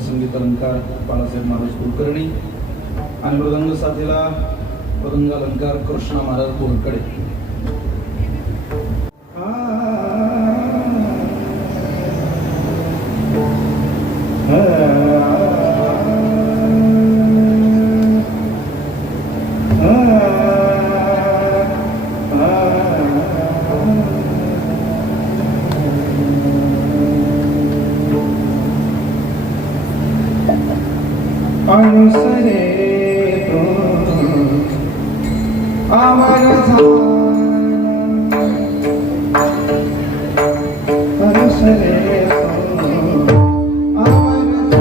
संगीत अलंकार बाळासाहेब महाराज कुलकर्णी आणि मृदंग साथीला मृदंग अलंकार कृष्णा महाराज कोरकडे. अनुसरे तो अमर अनुसरे तो अमर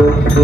Shakti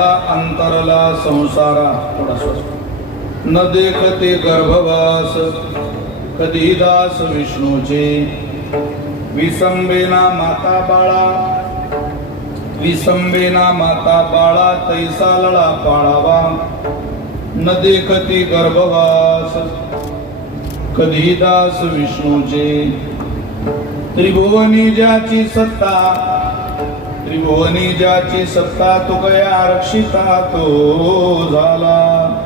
झाला अंतरला संसारा. थोडा स्वस्त. न देखते गर्भवास कधी दास विष्णूचे. विसंबेना माता बाळा विसंबेना माता बाळा तैसा लळा पाळावा. न देखती गर्भवास कधी दास विष्णूचे. त्रिभुवनी ज्याची सत्ता त्रिभुवनी ज्याची सत्ता तो गया रक्षिता तो झाला.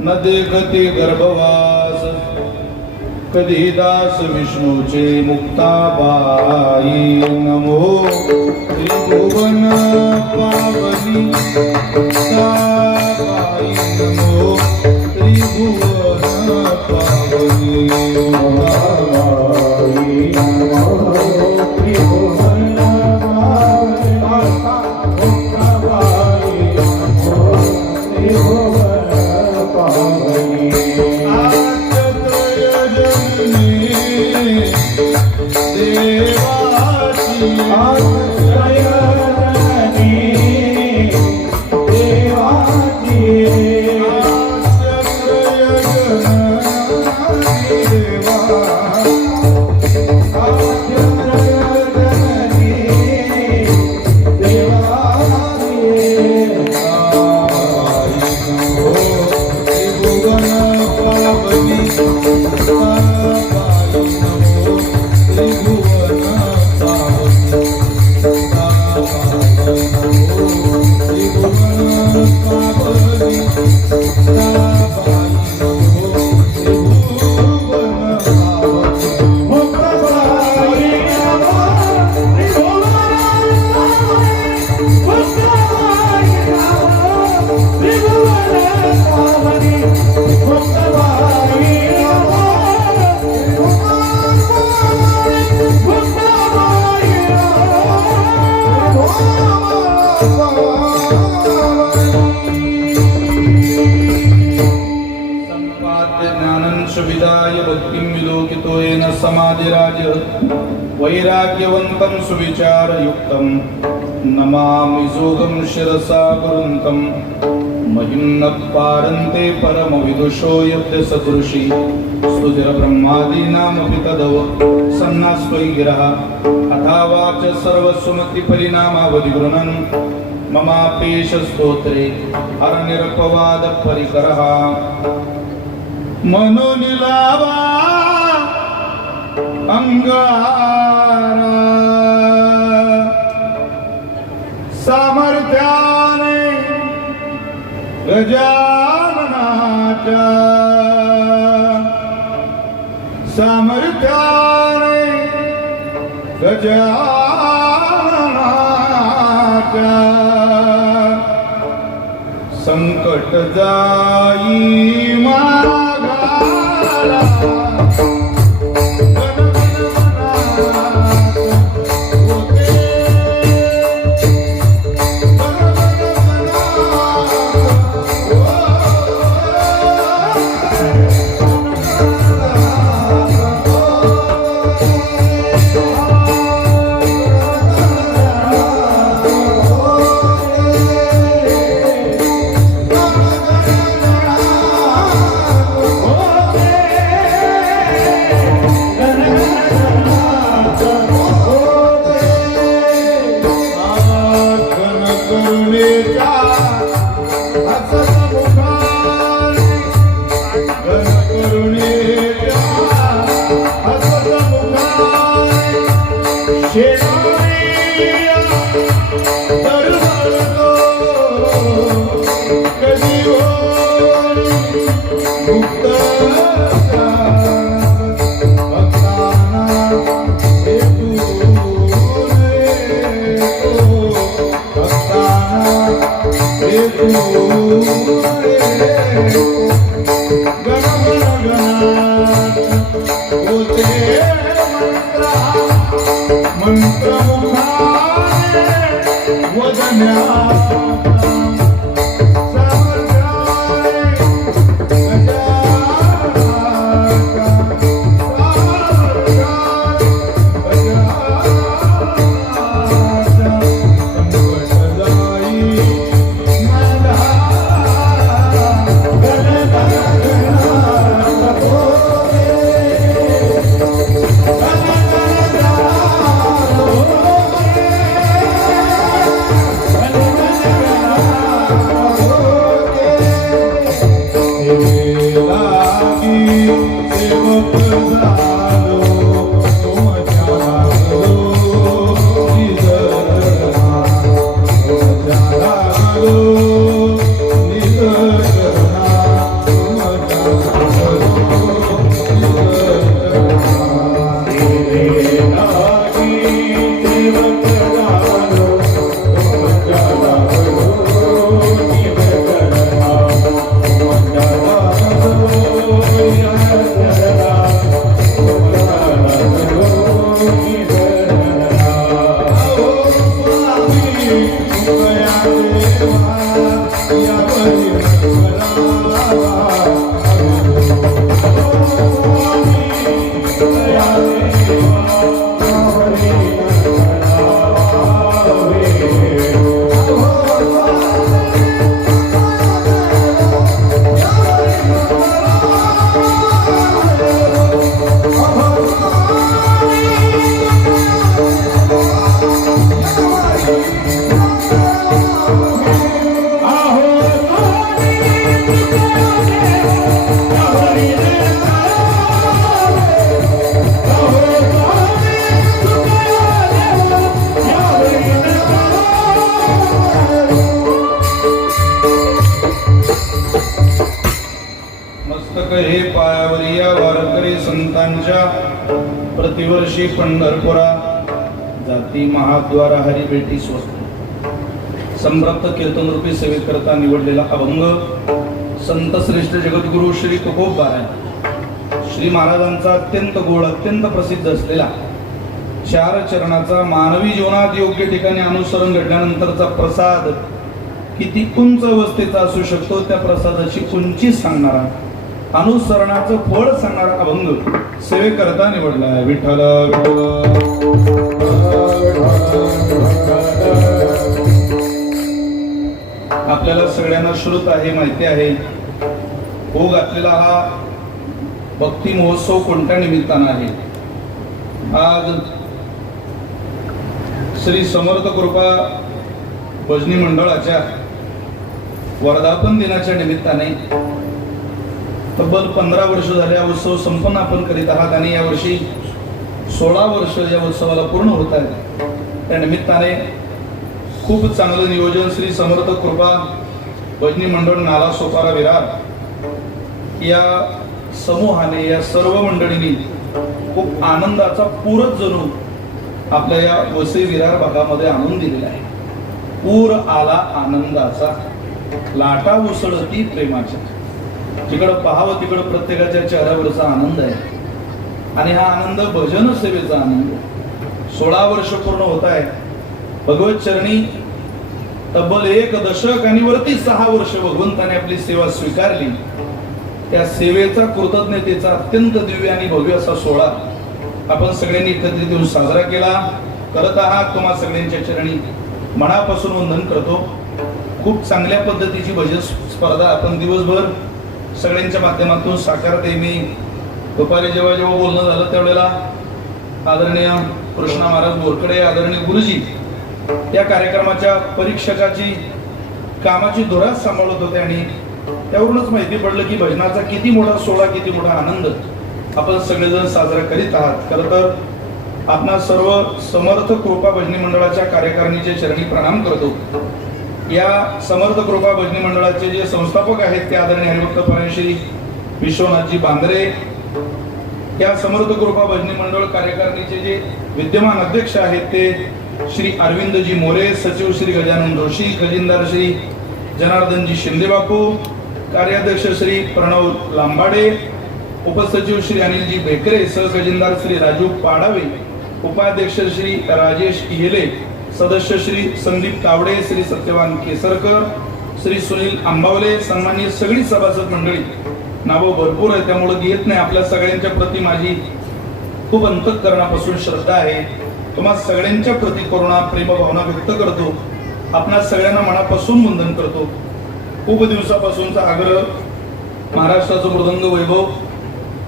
न देखती गर्भवास कधी दास विष्णूचे. मुक्ताबाई नमो त्रिभुवन पावनी. मुक्ताबाई नमो त्रिभुवन पावनी. मुक्ताबाई नमो त्रिभुवन पावनी. मुक्ताबाई नमो त्रिभुवन पावनी. समाधिराज वैराग्यवन्तं सुविचारयुक्तं. नमामि जोगं शिरसा गुरुन्तं. महिम्न पारन्ते परमविदुषो यद्य सदृशी. स्तुतिर्ब्रह्मादीनामपि तदव सन्नास्त्वयिगिरः. अथावाच सर्वसुमतिपरिणामावधि गृह्णन् ममापेश स्तोत्रे हरनिरपवादपरिकरः. मनोनिलावा अंगारा सामर्थ्याने गजाननाच्या. सामर्थ्याने गजाननाच्या. संकट जाई मागारा. मस्तक हे पायावरी या वारकरी संतांच्या प्रतिवर्षी पंढरपुरा जाती महाद्वारा हरी भेटी स्वस्त संभ्रप्त कीर्तन रूपी सेवेकरता निवडलेला अभंग संत श्रेष्ठ जगद्गुरु श्री तुकोबाराय श्री महाराजांचा अत्यंत गोड अत्यंत प्रसिद्ध असलेला चार चरणाचा मानवी जीवनात योग्य ठिकाणी अनुसरण घडल्यानंतरचा प्रसाद किती उंच अवस्थेचा असू शकतो त्या प्रसादाची उंची सांगणारा अनुसरणाचं फळ सांगणारा अभंग सेवेकरता निवडला आहे. विठ्ठल आपल्याला सगळ्यांना श्रुत आहे माहिती आहे हो घातलेला हा भक्ती महोत्सव कोणत्या निमित्तानं आहे. आज श्री समर्थ कृपा भजनी मंडळाच्या वर्धापन दिनाच्या निमित्ताने तब्बल 15 वर्ष झाले हा उत्सव संपन्न आपण करीत आहात आणि यावर्षी 16 वर्ष या उत्सवाला पूर्ण होत आहेत. त्या निमित्ताने खूप चांगलं नियोजन श्री समर्थ कृपा भजनी मंडळ नाला सोपारा विरार या समूहाने या सर्व मंडळींनी खूप आनंदाचा पूरच जणू आपल्या या वसई विरार भागामध्ये आणून दिलेला आहे. पूर आला आनंदाचा लाटा उसळती प्रेमाच्या जिकडं पाहावं तिकडं प्रत्येकाच्या चेहऱ्यावरचा आनंद आहे आणि हा आनंद भजन सेवेचा आनंद. 16 वर्ष पूर्ण होत आहे भगवत चरणी तब्बल 1 दशक आणि वरती 6 वर्ष भगवंताने आपली सेवा स्वीकारली. त्या सेवेचा कृतज्ञतेचा अत्यंत दिव्य आणि भव्य असा सोहळा आपण सगळ्यांनी एकत्रित येऊन साजरा केला करत आहात. तुम्हा सगळ्यांच्या चरणी मनापासून वंदन करतो. खूप चांगल्या पद्धतीची भजन स्पर्धा आपण दिवसभर सगळ्यांच्या माध्यमातून साकारते. मी दुपारी जेव्हा जेव्हा बोलणं झालं त्यावेळेला आदरणीय कृष्णा महाराज बोरकडे आदरणीय गुरुजी या कार्यक्रमाच्या परीक्षकाची कामाची धुरा सांभाळत होते आणि त्यावरूनच माहिती पडलं की भजनाचा किती मोठा सोहळा किती मोठा आनंद आपण सगळेजण साजरा करीत आहात. खरं तर आपणा सर्व समर्थ कृपा भजनी मंडळाच्या कार्यकारिणीचे चरणी प्रणाम करतो. या समर्थ कृपा भजनी मंडळाचे जे संस्थापक आहेत ते आदरणीय हरिभक्त परमश्री विश्वनाथजी बांद्रे. या समर्थ कृपा भजनी मंडळ कार्यकारिणीचे जे विद्यमान अध्यक्ष आहेत ते श्री अरविंदजी मोरे, सचिव श्री गजानन जोशी, खजिनदार श्री जनार्दनजी शिंदे बापू, कार्याध्यक्ष श्री प्रणव लांबाडे, उपसचिव श्री अनिलजी बेकरे, सहखजिनदार श्री राजू पाडावे, उपाध्यक्ष श्री राजेश येले, सदस्य श्री संदीप तावडे, श्री सत्यवान केसरकर, श्री सुनील आंबावले, सन्माननीय सगळी सभासद मंडळी. नावं भरपूर आहे त्यामुळे घेत नाही. आपल्या सगळ्यांच्या प्रती माझी खूप अंतःकरणापासून श्रद्धा आहे. तुम्हा सगळ्यांच्या प्रती करुणा प्रेम भावना व्यक्त करतो. आपणा सगळ्यांना मनापासून वंदन करतो. खूप दिवसापासूनचा आग्रह महाराष्ट्राचं मृदंग वैभव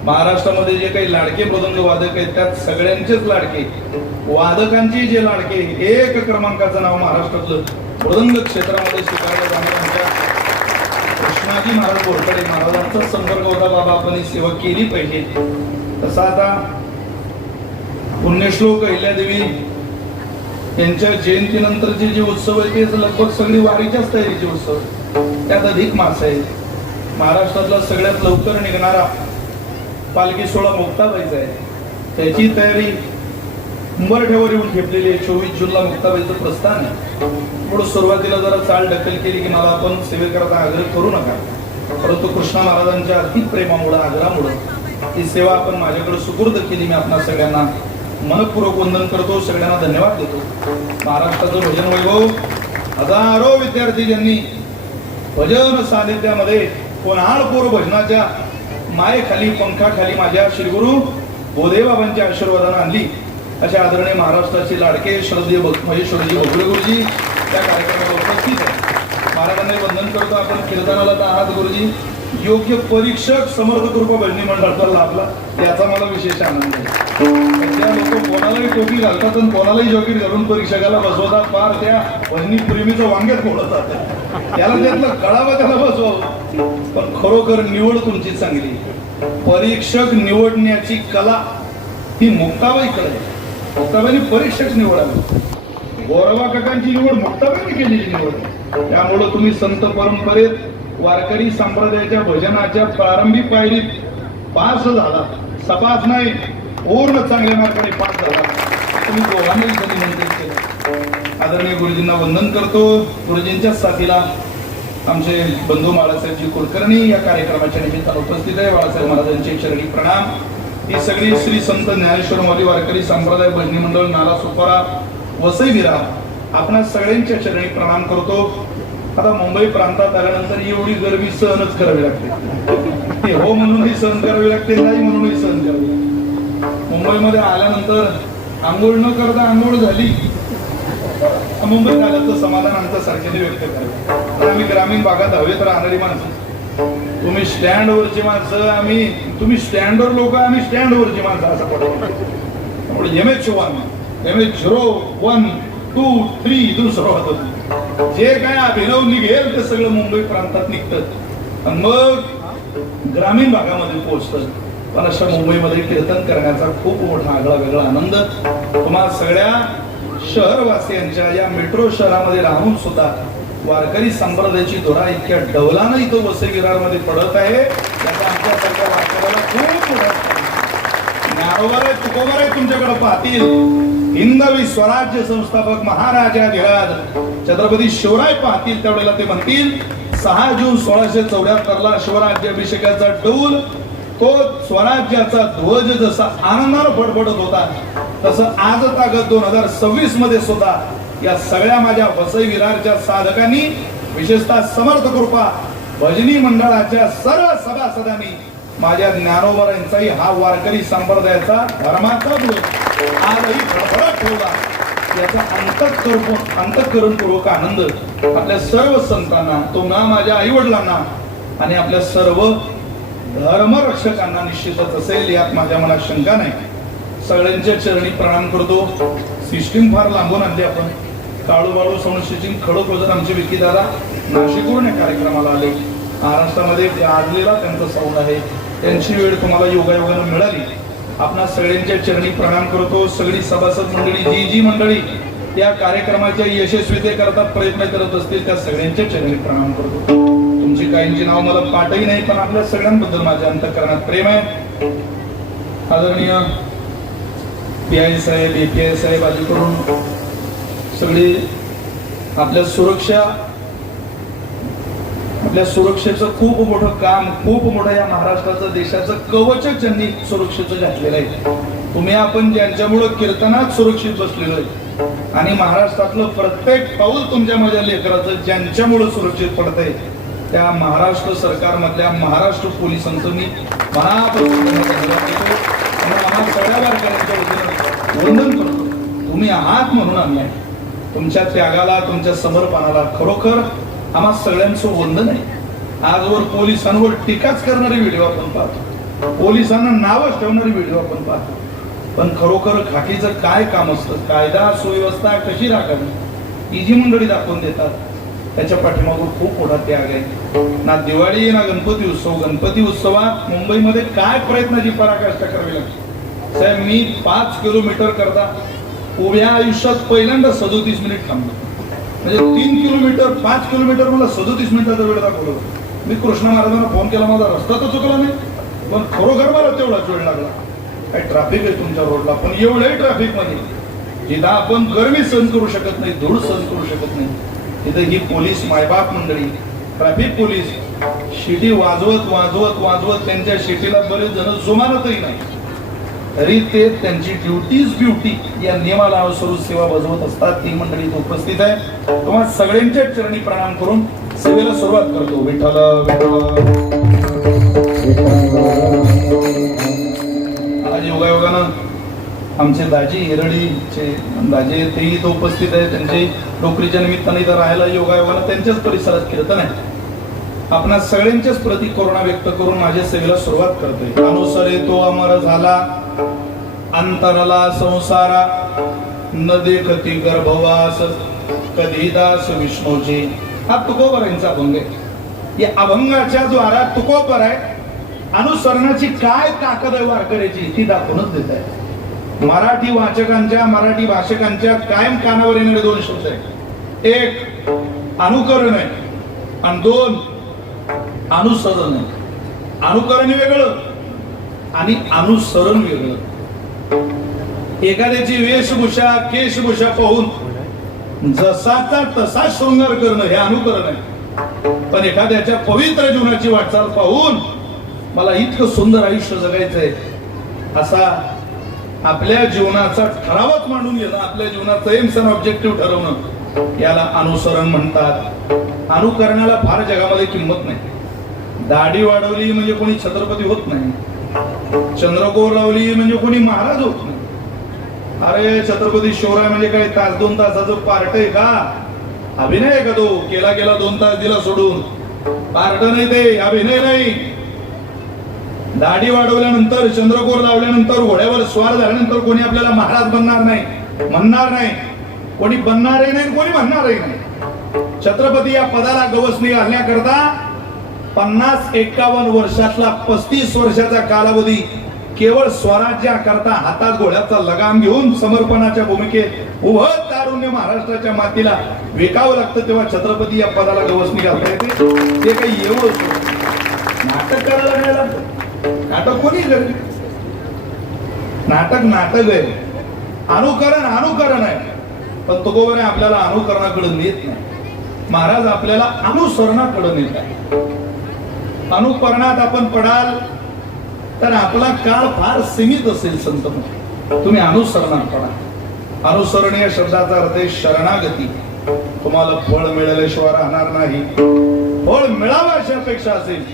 महाराष्ट्रामध्ये जे काही लाडके मृदंग वादक आहेत त्यात सगळ्यांचेच लाडके वादकांचे जे लाडके 1 क्रमांकाचं नाव महाराष्ट्रातलं मृदंग क्षेत्रामध्ये स्वीकारलं जाणाऱ्या आमच्या कृष्णाजी महाराज बोरकडे महाराजांचा संपर्क होता. बाबा आपण सेवा केली पाहिजे. तसा आता पुण्यश्लोक अहिल्यादेवी यांच्या जयंतीनंतरचे जे उत्सव आहे ते लगभग सगळी वारीच्याच तयारीचे उत्सव. त्यात अधिक मास आहे. महाराष्ट्रातला सगळ्यात लवकर निघणारा पालखी सोहळा मुक्ताबाईचा आहे. त्याची तयारी उंबरठ्यावर येऊन ठेपलेली आहे. 24 जूनला मुक्ताबाईचं प्रस्थान आहे. पुढे सुरुवातीला जरा चाल ढकल केली की मला आपण सेवेकरता आग्रह करू नका, परंतु कृष्ण महाराजांच्या अति प्रेमामुळे आग्रहामुळे ही सेवा आपण माझ्याकडे सुपूर्द केली. मी आपणा सगळ्यांना मनपूर्वक वंदन करतो. सगळ्यांना धन्यवाद देतो. महाराष्ट्राचं भजन वैभव हजारो विद्यार्थी ज्यांनी भजन सानिध्यामध्ये कोणाळपूर भजनाच्या मायेखाली पंखाखाली माझ्या श्रीगुरु बोधेबाबांच्या आशीर्वादाने आणली अशा आदरणीय महाराष्ट्राचे लाडके श्रद्धेय महेश्वरजी भोगले गुरुजी त्या कार्यक्रमाला उपस्थित आहे. महाराजांना वंदन करतो. आपण कीर्तनाला तर आहात गुरुजी. योग्य परीक्षक समर्थ कृपा भजनी मंडळाचा लाभला याचा मला विशेष आनंद आहे. त्या लोक कोणालाही टोपी घालतात आणि कोणालाही जॉकेट घालून परीक्षकाला बसवतात. पार त्या भजनी प्रेमीचं वांग्यात बोलतात. त्याला त्यातलं कळावं त्याला बसवावं. पण खरोखर निवड तुमची चांगली. परीक्षक निवडण्याची कला ही मुक्ताबाईकडे आहे. मुक्ताबाईने परीक्षक निवडावे. गोरवा काकांची निवड मुक्ताबाईने केलेली निवड. त्यामुळे तुम्ही संत परंपरेत वारकरी संप्रदायाच्या भजनाच्या प्रारंभिक पायरीत पास झाला. सपास नाही, पूर्ण चांगल्या मार्गाने पास झाला. तुम्ही दोघांनाही कधी निमंत्रित केलं. आदरणीय गुरुजींना वंदन करतो. गुरुजींच्याच साथीला आमचे बंधू बाळासाहेबजी कुलकर्णी या कार्यक्रमाच्या निमित्तानं उपस्थित आहे. बाळासाहेब महाराजांचे चरणी प्रणाम. ही सगळी श्री संत ज्ञानेश्वर माऊली वारकरी संप्रदाय भजनी मंडळ नाला सुपारा वसई विरार आपणा सगळ्यांच्या चरणी प्रणाम करतो. आता मुंबई प्रांतात आल्यानंतर एवढी गर्मी सहनच करावी लागते. हो म्हणूनही सहन करावी लागते, नाही म्हणूनही सहन करावी लागते. मुंबईमध्ये आल्यानंतर आंघोळ न करता आंघोळ झाली. मुंबईत आल्याचं समाधान आमच्या सारख्याने व्यक्त करावं. तर आम्ही ग्रामीण भागात हवेत राहणारी माणसं, तुम्ही स्टँडवरची माणसं, तुम्ही स्टँडवर लोक, आम्ही स्टँडवरची माणसं असं पडतो. त्यामुळे MH1 MH01 2 3 इथून सुरुवात होती. जे काय अभिनव निघेल ते सगळं मुंबई प्रांतात निघतं आणि मग ग्रामीण भागामध्ये पोहोचतं. पण अशा मुंबईमध्ये कीर्तन करण्याचा खूप मोठा आगळा वेगळा आनंद तुम्हाला सगळ्या शहरवासियांच्या या मेट्रो शहरामध्ये राहून सुद्धा वारकरी संप्रदायाची धुरा इतक्या डौलानं इथं वसई विरारमध्ये पडत आहे. त्याचा आमच्यासारख्या वारकऱ्याला खूप मोठा ज्ञानोबा आहे, तुकोबा आहे तुमच्याकडे पाहतील. हिंदवी स्वराज्य संस्थापक महाराजाधिराज छत्रपती शिवराय पाहतील त्यावेळेला ते म्हणतील 6 जून 1674 शिवराज्याभिषेकाचा डौल, तो स्वराज्याचा ध्वज जसा आनंदानं फडफडत होता तसं आज तागत 2026 मध्ये सुद्धा या सगळ्या माझ्या वसई विरारच्या साधकांनी, विशेषतः समर्थ कृपा भजनी मंडळाच्या सर्व सभासदांनी माझ्या ज्ञानोबरांचाही हा वारकरी संप्रदायाचा धर्माचा ध्वज आजही फडफडत ठेवला. याचा अंतःकरणपूर्वक आनंद आपल्या सर्व संतांना, तुम्हा माझ्या आई वडिलांना आणि आपल्या सर्व धर्मरक्षकांना निश्चितच असेल, यात माझ्या मनात शंका नाही. सगळ्यांच्या चरणी प्रणाम करतो. सिस्टीम फार लांबून आणली आपण. काळूबाळू संस्थेची खडोखोजर आमचे विकी दादा नाशिकवरून या कार्यक्रमाला आले. महाराष्ट्रामध्ये गाजलेला त्यांचा साऊंड आहे. त्यांची वेळ तुम्हाला योगायोगानं मिळाली. आपणा सगळ्यांच्या चरणी प्रणाम करतो. सगळी सभासद मंडळी, जी मंडळी या कार्यक्रमाच्या यशस्वीतेकरता प्रयत्न करत असतील त्या सगळ्यांच्या चरणी प्रणाम करतो. तुमची काहींची नाव मला पाठही नाही, पण आपल्या सगळ्यांबद्दल माझ्या अंतःकरणात प्रेम आहे. आदरणीय PI साहेब, API साहेब आदीकडून सगळी आपल्या सुरक्षेचं खूप मोठं काम, खूप मोठं या महाराष्ट्राचं देशाचं कवच त्यांनी सुरक्षेचं घातलेलं आहे. तुम्ही आपण ज्यांच्यामुळे कीर्तनात सुरक्षित बसलेलो आहे आणि महाराष्ट्रातलं प्रत्येक पाऊल तुमच्या माझ्या लेकराचं ज्यांच्यामुळे सुरक्षित पडतंय त्या महाराष्ट्र सरकारमधल्या महाराष्ट्र पोलिसांचं मी मनापासून सगळ्या वारकऱ्यांच्या वतीनं वंदन करतो. तुम्ही आहात म्हणून आम्ही आहे. तुमच्या त्यागाला, तुमच्या समर्पणाला खरोखर आम्हा सगळ्यांचं वंदन आहे. आजवर पोलिसांवर टीकाच करणारे व्हिडिओ आपण पाहतो, पोलिसांना नावच ठेवणारे व्हिडिओ आपण पाहतो. पण खरोखर खाकीचं काय काम असतं, कायदा सुव्यवस्था कशी राखावी ही जी मंडळी दाखवून देतात त्याच्या पाठीमागून खूप मोठा त्याग आहे. ना दिवाळी ना गणपती उत्सव. गणपती उत्सवात मुंबईमध्ये काय प्रयत्नाची पराकाष्ठा करावी लागते. साहेब, मी 5 किलोमीटर करता उभ्या आयुष्यात पहिल्यांदा 37 मिनिट थांबलो. म्हणजे 3 किलोमीटर 5 किलोमीटर मला 37 मिनिटाचा वेळ दाखवला. मी कृष्णा महाराजांना फोन केला, माझा रस्ता तर चुकला नाही, पण खरोखर मला तेवढाच वेळ लागला. काय ट्रॅफिक आहे तुमच्या रोडला, पण एवढ्याही ट्रॅफिक मध्ये जिथं आपण गरमी सहन करू शकत नाही, धूळ सहन करू शकत नाही, तिथे ही पोलीस मायबाप मंडळी, ट्रॅफिक पोलीस शिटी वाजवत वाजवत वाजवत त्यांच्या शिटीला बरेच जण जुमानतही नाही, तरी ते त्यांची ड्युटीज ब्युटी या नियमाला अनुसरून सेवा बजावत असतात. ती मंडळी उपस्थित आहे. तुम्हाला सगळ्यांच्या चरणी प्रणाम करून सेवेला सुरुवात करतो. विठ्ठल आज योगायोगानं आमचे दाजी हिरडीचे दाजे तेही इथं उपस्थित आहे. त्यांचे नोकरीच्या निमित्ताने इथं राहायला योगायोगानं त्यांच्याच परिसरात कीर्तन आहे. आपणा सगळ्यांच्याच प्रति करुणा व्यक्त करून माझ्या सेवेला सुरुवात करतोय. अनुसरे तो अमर झाला, अंतरला संसारा, न देखती गर्भवास, कधी दास विष्णूची. हा तुकोबरांचा अभंग आहे. या अभंगाच्या द्वारा तुकोबर आहे अनुसरणाची काय ताकद आहे वारकऱ्याची ती दाखवूनच देत आहे. मराठी वाचकांच्या, मराठी भाषकांच्या कायम कानावर येणारे 2 शब्द आहेत. एक अनुकरण आहे आणि 2 अनुसरण आहे. अनुकरण वेगळं आणि अनुसरण वेगळं. एखाद्याची वेशभूषा केशभूषा पाहून जसाचा तसा शृंगार करणं हे अनुकरण आहे. पण एखाद्याच्या पवित्र जीवनाची वाटचाल पाहून मला इतकं सुंदर आयुष्य जगायचंय असा आपल्या जीवनाचा ठरावच मांडून घेणं, आपल्या जीवनाचं एम्स अँड ऑब्जेक्टिव्ह ठरवणं याला अनुसरण म्हणतात. अनुकरणाला फार जगामध्ये किंमत नाही. दाढी वाढवली म्हणजे कोणी छत्रपती होत नाही. चंद्रकोर लावली म्हणजे कोणी महाराज होत नाही. अरे छत्रपती शिवराय म्हणजे काय तास 2 तासाचं पार्ट आहे का? अभिनय आहे का तो? केला 2 तास दिला सोडून. पार्ट नाही ते, अभिनय नाही. दाढी वाढवल्यानंतर, चंद्रकोर लावल्यानंतर, घोड्यावर स्वार झाल्यानंतर कोणी आपल्याला महाराज बनणार नाही, म्हणणार नाही. कोणी बनणारही नाही, कोणी म्हणणारही नाही. छत्रपती या पदाला गवसणी घालण्याकरता 50-51 वर्षातला 35 वर्षाचा कालावधी केवळ स्वराज्याकरता हातात घोड्याचा लगाम घेऊन समर्पणाच्या भूमिकेत उभं तारुण्य महाराष्ट्राच्या मातीला विकावं लागतं, तेव्हा छत्रपती या पदाला गवसणी घालता येते. ते काही एवढं नाटक करायला नाही लागतं. नाटक कोणी करेल? नाटक आहे. अनुकरण आहे. पण तुकोबरे आपल्याला अनुकरणाकडे नेत नाही. महाराज आपल्याला अनुसरणाकडे नेत आहे. अनुकरणात आपण पडाल तर आपला काळ फार सीमित असेल. संत तुम्ही अनुसरणात पडा. अनुसरण या शब्दाचा अर्थ आहे शरणागती. तुम्हाला फळ मिळाल्याशिवाय राहणार नाही. फळ मिळावं अशी अपेक्षा असेल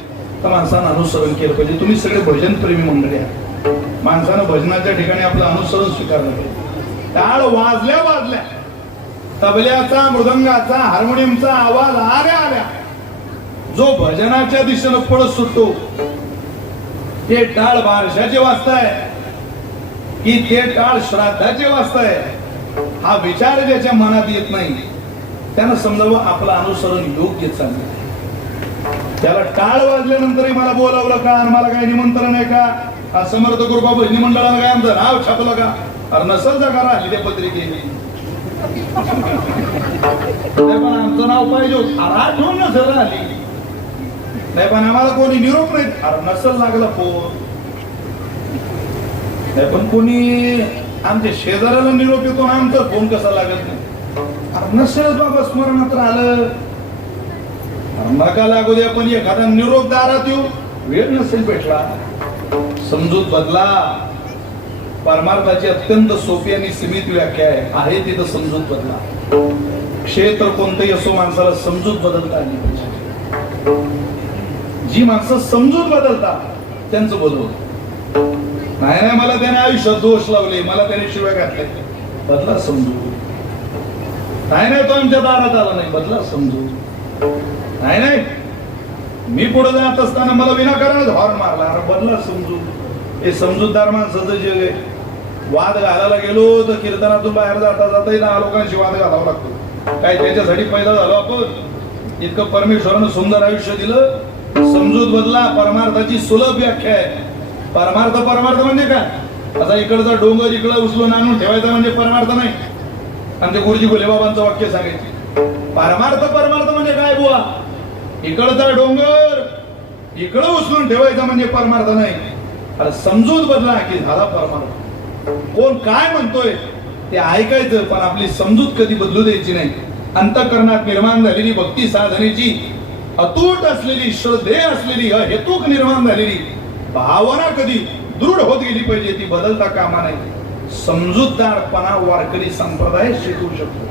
तर माणसानं अनुसरण केलं पाहिजे. तुम्ही सगळे भजन प्रेमी मंडळी आहात. माणसानं भजनाच्या ठिकाणी आपलं अनुसरण स्वीकारलं पाहिजे. टाळ वाजल्या तबल्याचा, मृदंगाचा, हार्मोनियमचा आवाज आल्या जो भजनाच्या दिशेनं पळत सुटतो ते टाळ बारशाचे वाजताय की ते टाळ श्राद्धाचे वाजताय हा विचार ज्याच्या मनात येत नाही त्यानं समजावं आपलं अनुसरण योग्य चाललंय. त्याला टाळ वाजल्यानंतरही मला बोलावलं का, मला काय निमंत्रण आहे का, समर्थ कृपा भजनी मंडळाला काय आमचं नाव छापलं का? अरे नसल जगा राहिली त्या पत्रिकेने. पण आमचं नाव पाहिजे आठवण नसेल राहिली नाही. पण आम्हाला कोणी निरोप नाही. अरे नसल लागला फोन नाही. पण कोणी आमच्या शेजाऱ्याला निरोप येतो ना, आमचा फोन कसा लागत नाही? अरे नसेल बाबा स्मरणात राहिलं. नका लागू द्या, पण एखादा निरोप दारात येऊ वेळ नसेल भेटला. समजूत बदला. परमार्थाची अत्यंत सोपी आणि सीमित व्याख्या आहे तिथं समजूत बदला. क्षेत्र कोणतंही असो माणसाला समजूत बदलता आली पाहिजे. जी माणसं समजूत बदलतात त्यांचं बदल नाही. मला त्याने आयुष्यात दोष लावले, मला त्याने शिवाय घातले, बदला समजूत. नाही तो आमच्या दारात आला नाही, बदला समजूत. नाही मी पुढे जात असताना मला विनाकारण हॉर्न मारला, बदला समजूत. हे समजूतदार माणसाचं जग आहे. वाद घालायला गेलो तर कीर्तनातून बाहेर जाता जाताही 10 लोकांशी वाद घालावा लागतो. काय त्याच्यासाठी पैदा झालो आपण? इतकं परमेश्वरानं सुंदर आयुष्य दिलं. समजूत बदला. परमार्थाची सुलभ व्याख्या आहे. परमार्थ म्हणजे काय? आता इकडचा डोंगर इकडं उचलून आणून ठेवायचा म्हणजे परमार्थ नाही. आमच्या गुरुजी गोलेबाबांचं वाक्य सांगायचे, परमार्थ म्हणजे काय बुवा? इकडचा डोंगर इकडं उचलून ठेवायचा म्हणजे परमार्थ नाही. अरे समजूत बदला की झाला परमार्थ. कोण काय म्हणतोय ते ऐकायचं, पण आपली समजूत कधी बदलू द्यायची नाही. अंतःकरणात निर्माण झालेली भक्ती साधनेची अतूट असलेली, श्रद्धेय असलेली, हेतूक निर्माण झालेली भावना कधी दृढ होत गेली पाहिजे. ती बदलता कामा नाही. समजूतदारपणा वारकरी संप्रदाय शिकवू शकतो.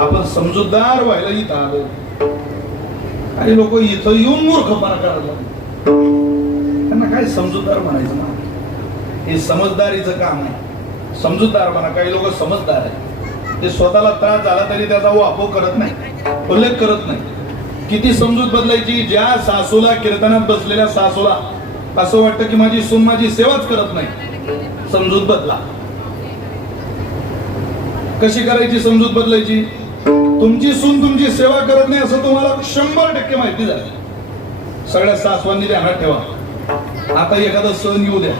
आपण समजूतदार व्हायला इथं आलो. काही लोक इथं येऊन मूर्खपणा करायला, त्यांना काय समजूतदार म्हणायचं ना? हे समजदारीचं काम आहे. समजूतदारपणा. काही लोक समजदार आहेत, ते स्वतःला त्रास झाला तरी त्याचा वापर करत नाही, उल्लेख करत नाही. किती समजूत बदलायची? ज्या सासूला, कीर्तनात बसलेल्या सासूला असं वाटतं की माझी सून माझी सेवाच करत नाही, समजूत बदला. कशी करायची समजूत बदलायची? तुमची सून तुमची सेवा करत नाही असं तुम्हाला 100% माहिती झाली. सगळ्या सासवांनी ध्यानात ठेवा. आता एखादा सण येऊ द्या.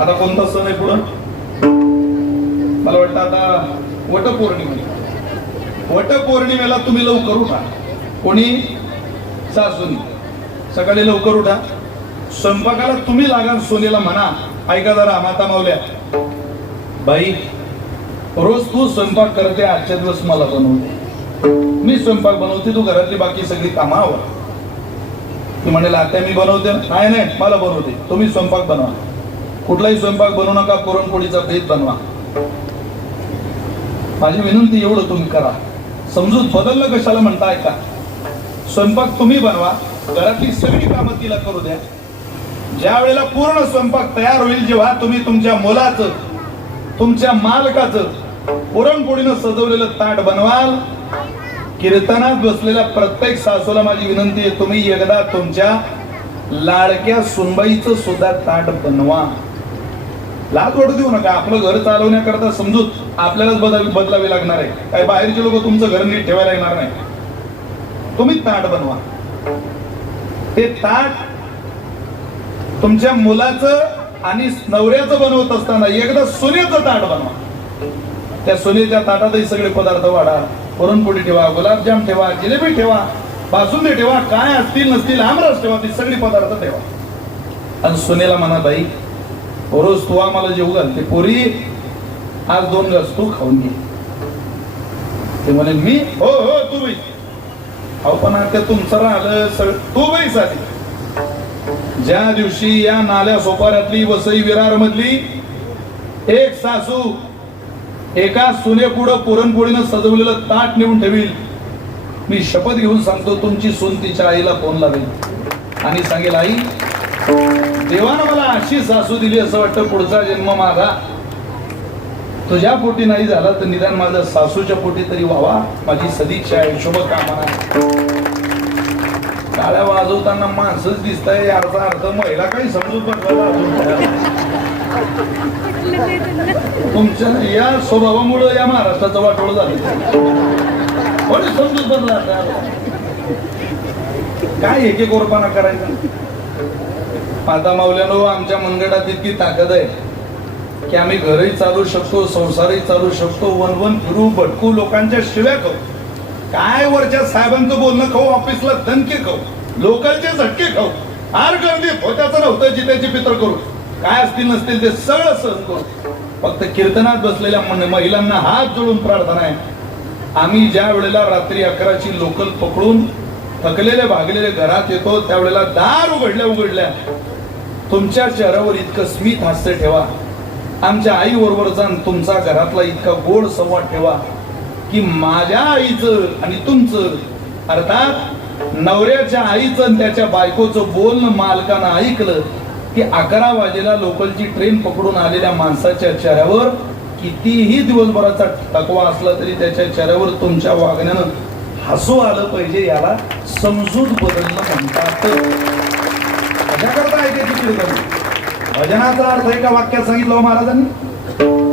आता कोणता सण आहे पुढं? मला वाटतं आता वटपौर्णिमेला तुम्ही लवकर उठा. कोणी? सासूनी. सकाळी लवकर उठा, स्वयंपाकाला तुम्ही लागा, सोनेला म्हणा ऐका जरा माता मावल्या बाई, रोज तू स्वयंपाक करते, आजच्या दिवस मला बनवते, मी स्वयंपाक बनवते, तू घरातली बाकी सगळी कामावर. ती म्हणेल आता मी बनवते, नाही नाही मला बनवते, तुम्ही स्वयंपाक बनवा. कुठलाही स्वयंपाक बनवू नका, पुरणपोळीचा बेत बनवा. माझी विनंती एवढं तुम्ही करा. समजूत बदललं कशाला म्हणताय का? स्वयंपाक तुम्ही बनवा, घरातली सगळी कामं तिला करू द्या. ज्या वेळेला पूर्ण स्वयंपाक तयार होईल, जेव्हा तुम्ही तुमच्या मुलाचं, तुमच्या मालकाचं पुरणपोळीनं सजवलेलं ताट बनवाल, कीर्तनात बसलेल्या प्रत्येक सासूला माझी विनंती आहे, तुम्ही एकदा तुमच्या लाडक्या सुनबाईचं सुद्धा ताट बनवा. लाज वाटू देऊ नका. आपलं घर चालवण्याकरता समजूत आपल्यालाच बदलावी लागणार आहे. काही बाहेरचे लोक तुमचं घर नीट ठेवायला येणार नाही. तुम्ही ताट बनवा. ते ताट तुमच्या मुलाचं आणि नवऱ्याचं बनवत असताना एकदा सुनेचं ताट बनवा. त्या सुनेच्या ताटातही सगळे पदार्थ वाढा. पुरणपोळी ठेवा, गुलाबजाम ठेवा, जिलेबी ठेवा, बासुंदी ठेवा, काय असतील नसतील आमरस ठेवा, ती सगळी पदार्थ ठेवा. आणि सुनेला म्हणा बाई, रोज तू आम्हाला जेवू घाल, ते पोरी आज 2 घास तू खाऊन घे. ते म्हणे मी हो हो तू बाई, अहो पण आता तुमचं राहिलं सगळं, तू बाई साठी. ज्या दिवशी या नाल्या सोपाऱ्यातली वसई विरार मधली एक सासू एका सुने पुढं पुरणपोळीनं सजवलेलं ताट नेऊन ठेवील, मी शपथ घेऊन सांगतो तुमची सून तिच्या आईला फोन लावेल आणि सांगेल, आई देवानं मला अशी सासू दिली, असं वाटतं पुढचा जन्म माझा तुझ्या पोटी नाही झाला तर निदान माझ्या सासूच्या पोटी तरी व्हावा. माझी सदिच्छा आहे, शुभकामना. टाळ्या वाजवताना माणसंच दिसतंय, याचा अर्थ महिला काही समजून तुमच्या या स्वभावामुळे या महाराष्ट्राचं वाटोळ झालं. कोणी समजूत बदला काय एक एक ओरपाना करायचा. माता मावल्यानो, आमच्या मनगटात इतकी ताकद आहे की आम्ही घरही चालू शकतो, संसारही चालू शकतो, वन फिरू, भटकू, लोकांच्या शिव्या खाऊ, काय वरच्या साहेबांचं बोलणं खाऊ, ऑफिसला धनके खाऊ, लोकलचे झटके खाऊ, हार गर्दीत होत्याचं नव्हतं जित्याची पित्र करू, काय असतील नसतील ते सगळं सहन करू. फक्त कीर्तनात बसलेल्या महिलांना हात जोडून प्रार्थना आहे, आम्ही ज्या वेळेला रात्री 11ची लोकल पकडून थकलेले भागलेले घरात येतो, त्यावेळेला दार उघडल्या तुमच्या चेहऱ्यावर इतकं स्मित हास्य ठेवा, आमच्या आई बरोबरचा तुमचा घरातला इतका गोड संवाद ठेवा की माझ्या आईचं आणि तुमचं, अर्थात नवऱ्याच्या आईचं आणि त्याच्या बायकोचं बोलणं मालकानं ऐकलं की 11 वाजेला लोकलची ट्रेन पकडून आलेल्या माणसाच्या चेहऱ्यावर कितीही दिवसभराचा थकवा असला तरी त्याच्या चेहऱ्यावर तुमच्या वागण्यानं हसू आलं पाहिजे. याला समजूत बदलणं म्हणतात. कशाकरता ऐकायची कीर्तन? भजनाचा अर्थ एका वाक्यात सांगितलं महाराजांनी,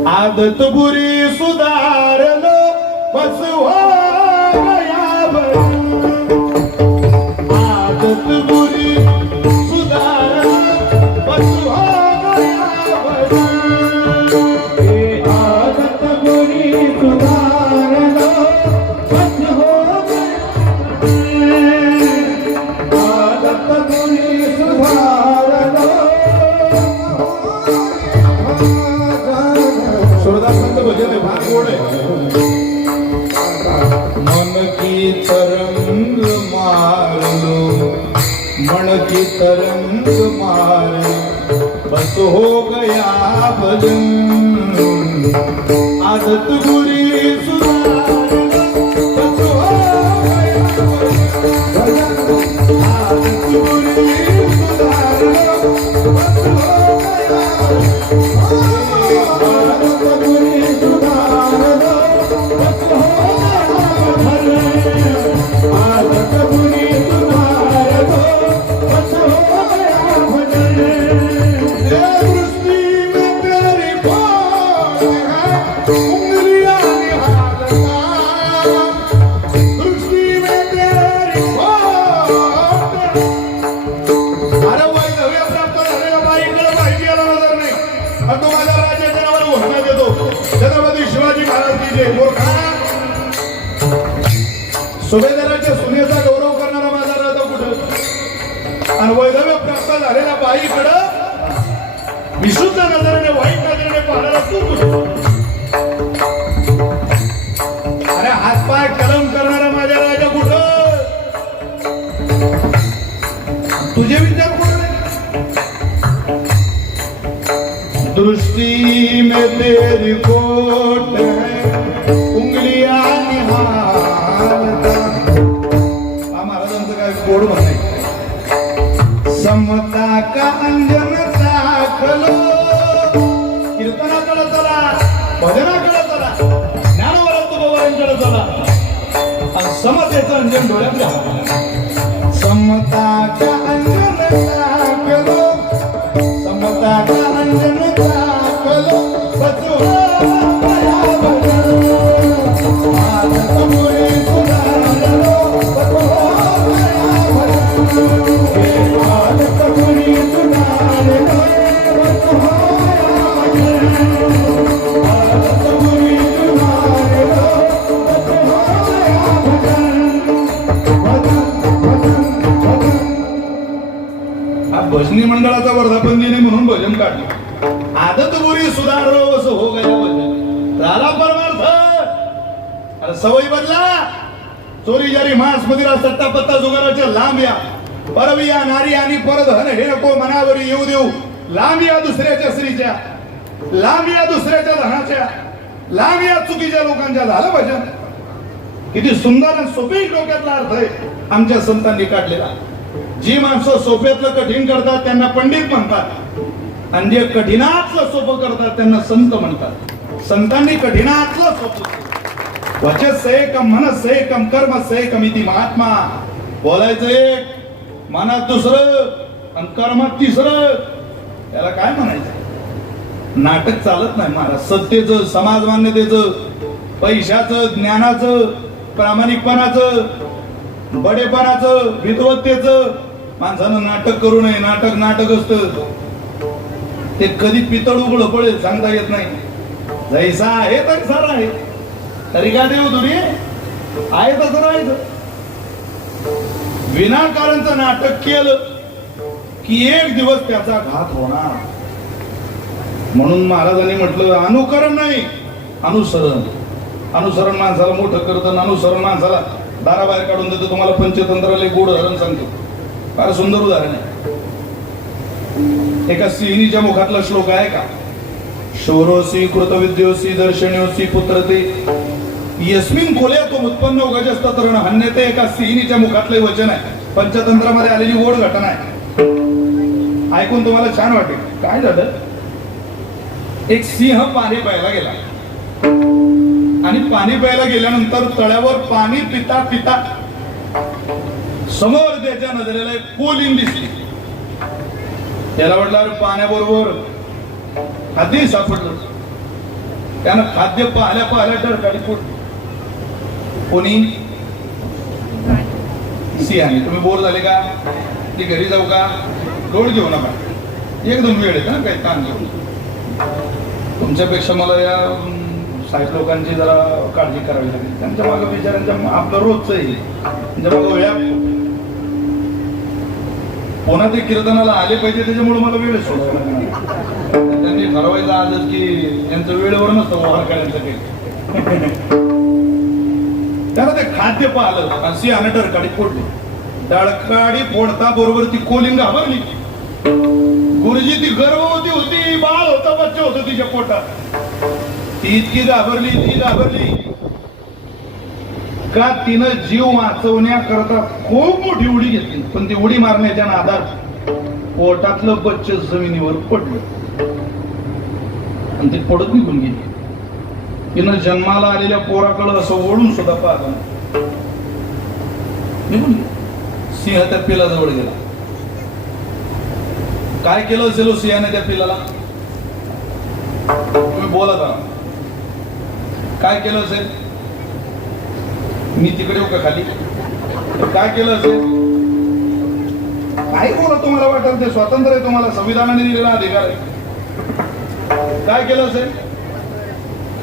आदत बुरी सुधारलो बस हो गया बन. आदत बुरी सुधारलो बस हो गया बन. आदत बुरी सुधारलो बस हो गया. आदत बुरी सुधारलो. सुरदासांचं भजन आहे, फार गोड आहे. मन की तरंग मारलो, मन की तरंग मार बस हो गया भजन. आदत बुरी सुधारलो बस हो गया भजन. आदत बुरी सुधारलो बस हो गया. आदत बुरी सुधारलो बस हो गया भजन. आदत बुरी सुधारलो बस हो गया भजन. दृष्टि में तेरी बात है, उंगलियां निहारता. दृष्टि में तेरी बात. अरे वैधव्य प्राप्त झालेला बाईकडे माहिती आला नजर नाही, आणि तो माझ्या राज्याच्या नावाला घोषणा देतो, छत्रपती शिवाजी महाराज की जय. मूर्खा, सुभेदाराच्या सुनेचा गौरव करणारा माझा राजा कुठं? वैधव्य प्राप्त झालेल्या बाईकडं विशुद्ध नजरेने वाईट नजरेने पाहणारा तू कुठे? अरे हातपाय कलम करणारा माझ्या राजा कुठं? तुझे विचार कुठे? दृष्टि में तेरी कोट है उंगलियां निहारता. हा महाराजांचं काय गोड म्हणाय. समता का अंजन दाखलो. कीर्तनाकडे चला, भजनाकडे चला, ज्ञानवरा तुकोबांकडे चला आणि समतेचं अंजन डोळ्यात घ्या. समता का अंजन दाखलो, समता का अंजन दाखलो, बचवा माया भजन. आदत मुळे सुधारलो, बचवा माया भजन. आदत मुळे सुधारलो, बचवा माया भजन. आदत मुळे सुधारलो, बचवा माया भजन. भजन, भजन, भजन. हा भजनी मंडळाचा वर्धापन दिनी म्हणून भजन काढलं. आदत बुरी सुधारो असं हो गेलं भजन झाला परमार्थ. अरे सवयी बदला. चोरी जारी मांस मदिरा सट्टा पत्ता जुगाराच्या लांब या. परविया नारी आणि परधन हे नको मनावरी येऊ देऊ. लांब या दुसऱ्याच्या स्त्रीच्या, लांब या दुसऱ्याच्या धनाच्या, लांब या चुकीच्या लोकांच्या. झालं भजन. किती सुंदर आणि सोपी डोक्यातला अर्थ आहे आमच्या संतांनी काढलेला. जी माणसं सोप्यातलं कठीण करतात त्यांना पंडित म्हणतात आणि जे कठीणातलं सोपं करतात त्यांना संत म्हणतात. संतांनी कठीणातलं सोपं. वचस एकम मनस एकम कर्म एकम इति महात्मा. बोलायचं एक, मनात दुसरं आणि कर्मात तिसरं. त्याला काय म्हणायचं? नाटक चालत नाही महाराज. सत्तेचं, समाज मान्यतेचं, पैशाचं, ज्ञानाचं, प्रामाणिकपणाचं, बडेपणाचं, विद्वत्तेचं माणसानं नाटक करू नये. नाटक नाटक असतं. ते कधी पितळ उघड पडेल सांगता येत नाही. जैसा आहे तैसा राहे. तरी का देऊ तुम्ही आहे तसं राहायचं. विनाकारणचं नाटक केलं की एक दिवस त्याचा घात होणार. म्हणून महाराजांनी म्हटलं अनुकरण नाही अनुसरण. अनुसरण माणसाला मोठं करतं, अनुसरण माणसाला दाराबाहेर काढून देतो. तुम्हाला पंचतंत्राला एक गोड उदाहरण सांगतो. फार सुंदर उदाहरण आहे. एका सिंहीच्या मुखातला श्लोक आहे का? शौरोसी कृतविद्योसी दर्शन्योसी पुत्रते यस्मिन खोल्या तो उत्पन्न उगजस्त तरुण हन्यते. एका सिंहीच्या मुखातले वचन आहे. पंचतंत्रामध्ये आलेली गोड घटना आहे. ऐकून तुम्हाला छान वाटेल. काय झालं? एक सिंह पाणी प्यायला गेला आणि पाणी प्यायला गेल्यानंतर तळ्यावर पाणी पिता पिता समोर त्याच्या नजरेला एक कोलीन दिसली. त्याला वाटलं अरे पाण्याबरोबर खाद्य सापडलं. त्यानं खाद्य पाहल्या पाहल्या डरकाळी फोडली. कोणी? सिंहाने. तुम्ही बोर झाले का? ती घरी जाऊ का? लोड घेऊ नका. एकदम वेळ आहे ना काही ताण घेऊन. तुमच्यापेक्षा मला या साहेब लोकांची जरा काळजी करावी लागेल. त्यांच्या मागं बिचाऱ्यांच्या आपलं रोजचं आहे. त्यांच्या मागं वेळा पुन्हा ते कीर्तनाला आले पाहिजे त्याच्यामुळे मला वेळ सोडावा लागणार. त्यांनी ठरवायचं आजच की यांचं वेळेवर नसतं व्यवहार करायचं काही. त्याला ते खाद्य पाहिलं आणि सिंहाने डरकाळी फोडली. डरकाळी फोडता बरोबर ती कोलिंग घाबरली. गुरुजी ती गर्भवती होती, बाळ होतं, बच्चे होतं तिच्या पोटात. ती इतकी घाबरली का तिनं जीव वाचवण्याकरता खूप मोठी उडी घेतली. पण ती उडी मारण्याच्या नादात पोटातलं बच्चे जमिनीवर पडलं आणि ते पडत निघून गेली. तिनं जन्माला आलेल्या पोराकडं असं ओढून सुद्धा पाहिलं निघून गेली. सिंह त्या पिलाजवळ गेला. काय केलं असेल सिंहाने त्या पिलाला? तुम्ही बोलत आहात. काय केलं असेल? मी तिकडे येऊ का खाली? काय केलं असेल? काही बोला तुम्हाला वाटेल ते स्वातंत्र्य आहे. तुम्हाला संविधानाने दिलेला अधिकार आहे. काय केलं असेल?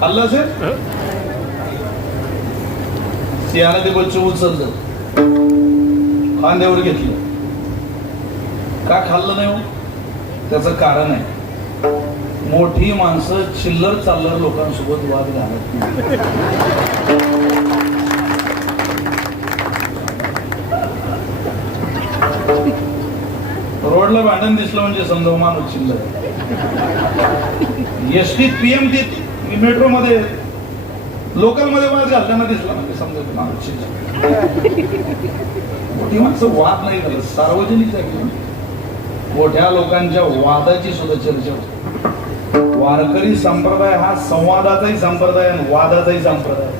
खाल्लं असेल? सिंहाने ते बच्चे उचललं, खांद्यावर घेतलं का खाल्लं नाही हो? त्याचं कारण आहे, मोठी माणसं चिल्लर चाललर लोकांसोबत वाद घालत नाही. रोडला भांडण दिसलं म्हणजे समजा माणूस चिल्लर. एसटीत पीएमटीत मेट्रो मध्ये लोकल मध्ये वाद घालताना दिसला म्हणजे समजा माणूस चिल्लर. मोठी माणसं वाद नाही करत, सार्वजनिक जागी मोठ्या लोकांच्या वादाची सुद्धा चर्चा होते. वारकरी संप्रदाय हा संवादाचाही संप्रदाय आणि वादाचाही संप्रदाय.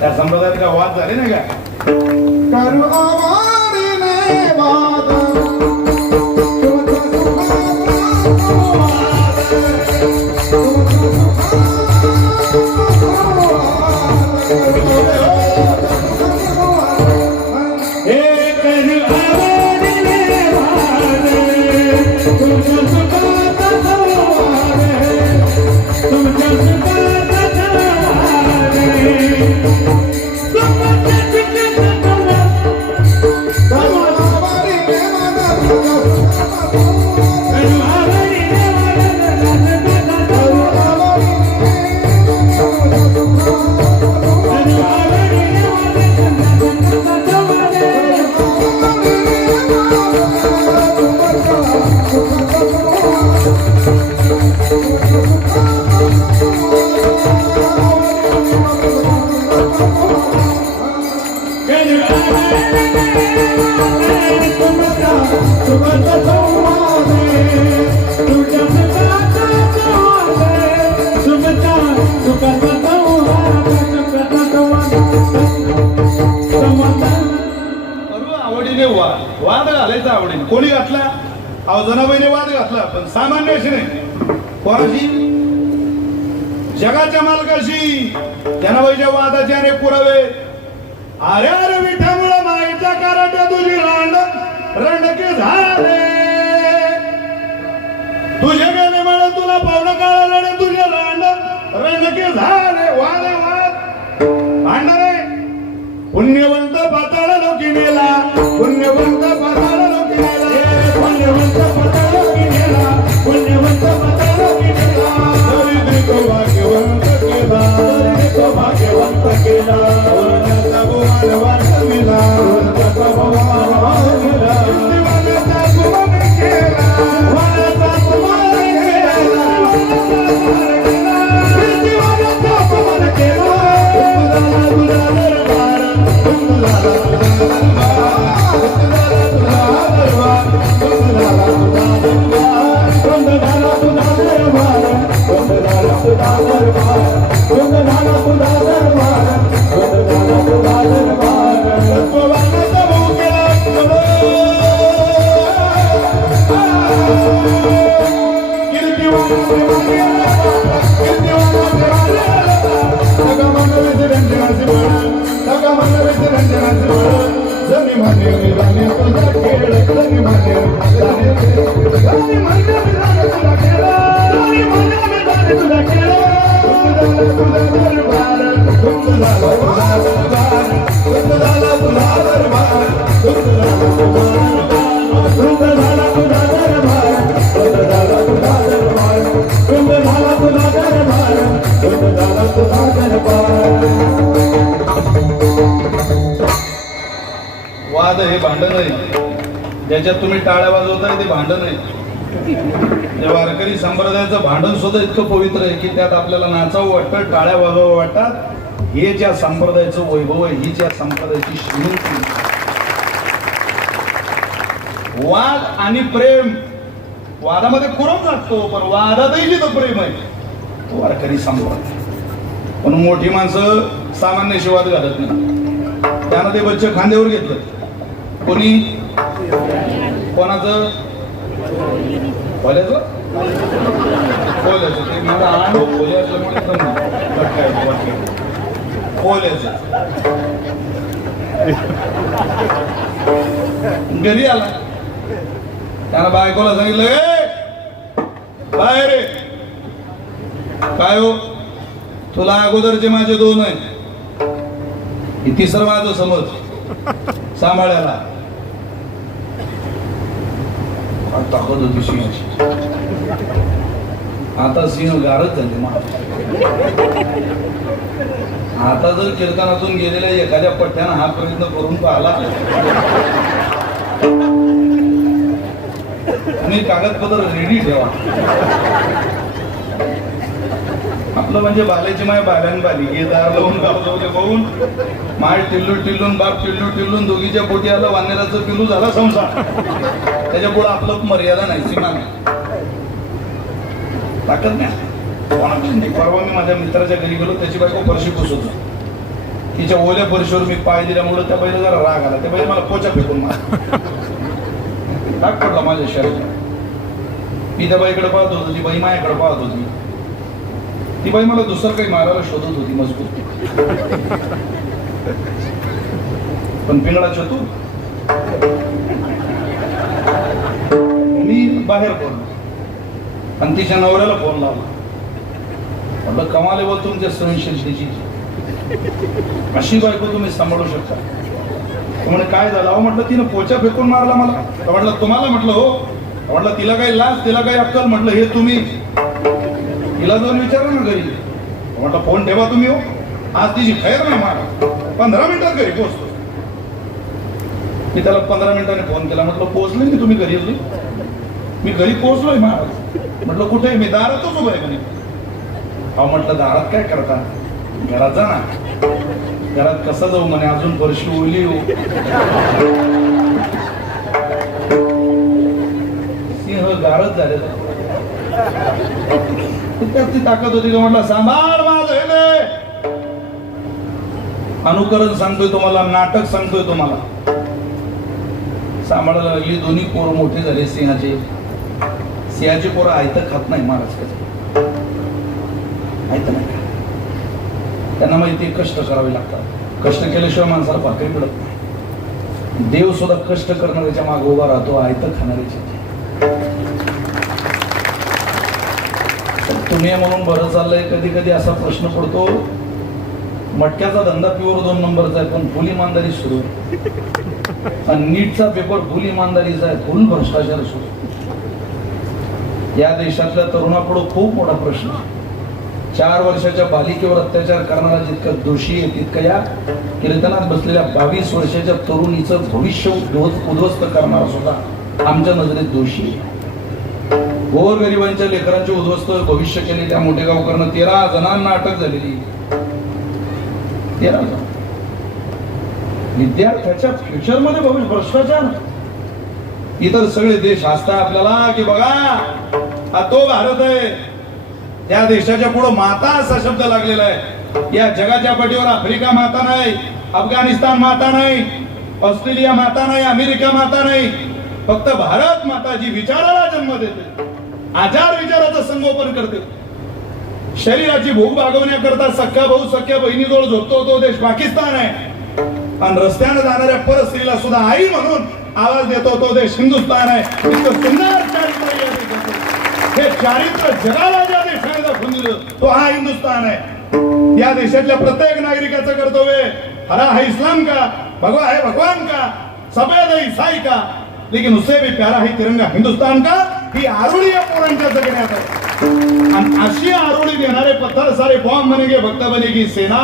त्या संप्रदायात का वाद झाले नाही का? करू आवारीने वाद, तुमचा हे करू आवारीने वाद, तुमच्या सुखाचा संवाद, तुमच्या सुखाचा संवाद, आवडीने वाद घालायचा आवडीने. कोणी घातला? अहो जनाबाईने वाद घातला, पण सामान्य अशी नाही. कोणाशी? जगाच्या मालकाशी. जनाबाईच्या वादाचे अनेक पुरावे. अरे अरे विठामुळं माईचा कराटा तुझी रांड रणके झाले, तुझे गेले म्हणे तुला पावलं काढाले, तुझे रांड रणके झाले. वाद आहे वाद, भांडणे. पुण्यवंत पाताळ लोकी नेला, पुण्यवंत पाताळ लोकी नेला, पुण्यवंत पाताळ लोकी नेला, पुण्यवंत पाताळ लोकी नेला. दरिद्री तो भाग्यवंत केला, दरिद्री तो भाग्यवंत केला. वर्णाचा भुवन वाढविला, वर्णाचा भुवन वाढविला. जीवनाचा भुवन केला, वनाचा भुवन केला, जीवनाचा भुवन केला. वाद हे भांडण आहे, ज्याच्यात तुम्ही टाळ्या वाजवताय ते भांडण आहे. या वारकरी संप्रदायाचं भांडण सुद्धा इतकं पवित्र आहे की त्यात आपल्याला नाचावं वाटतं, टाळ्या वाजवावं वाटतात. हे ज्या संप्रदायाचं वैभव आहे, ही ज्या संप्रदायाची श्रीमंती. वाद आणि प्रेम, वादामध्ये कुरम लागतो, पण वादातही जिथं प्रेम आहे तो वारकरी संप्रदाय. पण मोठी माणसं सामान्य वाद घालत नाही. त्यानं ते बच्चे खांद्यावर घेतलं. कोणी? कोणाचं? खोल्याचं? खोल्याचं ते मला आणो खोल्याचं खोल्याचं. घरी आला, त्यानं बायकोला सांगितलं, ए बाहेर रे. काय हो? तुला अगोदरचे माझे दोन आहेत, हे तिसरं माझं समज सांभाळायला. ताकद होती सिंहाची. आता सिंह गारच झाले महाराज. आता जर कीर्तनातून गेलेल्या एखाद्या पठ्यानं हा प्रयत्न करून पाहिला आणि कागदपत्र रेडी ठेवा. आपलं म्हणजे बाल्याची माय बाल्यान बाली हे दार लावून गावले बघून माय टिल्लून बाप टिल्लून दोघीच्या पोटी आलं वानेराचं पिल्लू झाला संसार. त्याच्या पुढे आपलं मर्यादा नाही, सीमा नाही, ताकद नाही. परवा मी माझ्या मित्राच्या घरी गेलो, त्याची बायको फरशी पुसत होती. तिच्या ओल्या फरशीवर मी पाय दिल्यामुळे त्या बाईला जरा राग आला. त्या बाई मला पोचा फेकून मार राग पडला माझ्या शरीरात. मी त्या बाईकडे पाहत होतो, ती बाई माझ्याकडे पाहत होती. ती बाई मला दुसरं काही मारायला शोधत होती मजबूत, पण पिंगळा चतुर. मी बाहेर पडलो आणि तिच्या नवऱ्याला फोन लावला. म्हटलं कमाल आहे बोल तुमच्या सहनशीलतेची, अशी बायको तुम्ही सांभाळू शकता. म्हणे काय झालं? अहो म्हटलं तिनं पोचा फेकून मारला मला. म्हटलं तुम्हाला? म्हटलं हो. म्हटलं तिला काही लाज, तिला काही अक्कल? म्हटलं हे तुम्ही तिला जाऊन विचारा ना घरी. म्हटलं फोन ठेवा तुम्ही. हो आज तिची खैर नाही मारा, 15 मिनिटात घरी पोहोचतो. मी त्याला 15 मिनिटांनी फोन केला. म्हटलं पोहोचले मी, तुम्ही घरी येतोय? मी घरी पोहोचलोय महाराज. म्हटलं कुठे? मी दारातच उभं आहे म्हणे. अहो म्हटलं दारात काय करता? घरात जा ना. घरात कसं जाऊ म्हणे, अजून फरशी ओली हो. सिंह गारच झाले. त्यात ती ताकद होती का? म्हटलं सांभाळ माझं हे. अनुकरण सांगतोय तुम्हाला, नाटक सांगतोय तुम्हाला. सांभाळायला लागली. दोन्ही पोरं मोठे झाले सिंहाचे. सिंहाची पोरं आयतं खात नाही महाराज. आयतं नाही, त्यांना माहिती कष्ट करावे लागतात. कष्ट केल्याशिवाय माणसाला भाकरी मिळत नाही. देव सुद्धा कष्ट करणाऱ्याच्या मागे उभा राहतो, आयतं खाणाऱ्याच्या. तुम्ही म्हणून बरं चाललंय. कधी कधी असा प्रश्न पडतो, मटक्याचा धंदा प्युअर 2 नंबरचा आहे, पण फुल इमानदारी सुरू आहे. आणि नीटचा पेपर फुल इमानदारीचा आहे, फुल भ्रष्टाचार सुरू. या देशातल्या तरुणापुढे खूप मोठा प्रश्न. 4 वर्षाच्या बालिकेवर अत्याचार करणारा जितका दोषी आहे, तितकं या कीर्तनात बसलेल्या 22 वर्षाच्या तरुणीचं भविष्य उद्ध्वस्त करणारा सुद्धा आमच्या नजरेत दोषी आहे. गोरगरिबांच्या लेकरांचे उद्ध्वस्त भविष्य केले त्या मोठे गावकरनं 13 जणांना अटक झालेली. 13 जण. विद्यार्थ्याच्या फ्युचर मध्ये भविष्य भ्रष्टाचार. इतर सगळे देश हसतात आपल्याला की बघा हा तो भारत आहे. त्या देशाच्या पुढे माता असा शब्द लागलेला आहे. या जगाच्या पाठीवर आफ्रिका माता नाही, अफगाणिस्तान माता नाही, ऑस्ट्रेलिया माता नाही, अमेरिका माता नाही. फक्त भारत माता, जी विचाराला जन्म देते, आचार विचाराचं संगोपन करते, शरीराची भूक भागवण्याकरता सख्या भाऊ सख्या बहिणीजवळ झोपतो तो देश पाकिस्तान आहे. आणि रस्त्याने जाणाऱ्या परस्त्रीला सुद्धा आई म्हणून आवाज देतो तो देश हिंदुस्थान आहे. इतकं सुंदर चारित्र्य या देशाचं. हे चारित्र्य जगाला ज्या देशाने दाखवून दिलं तो हा हिंदुस्थान आहे. या देशातल्या प्रत्येक नागरिकाचं कर्तव्य, हरा है इस्लाम का, भगवा है भगवान का, सफेद है ईसाई का, लेकिन उससे भी प्यारा है तिरंगा हिंदुस्तान का. ही आरोळी या पोरांच्या जगण्यात आहे. आणि अशी आरोळी घेणारे पत्थर सारे बॉम्ब बनेगे, भक्त बनेगी सेना.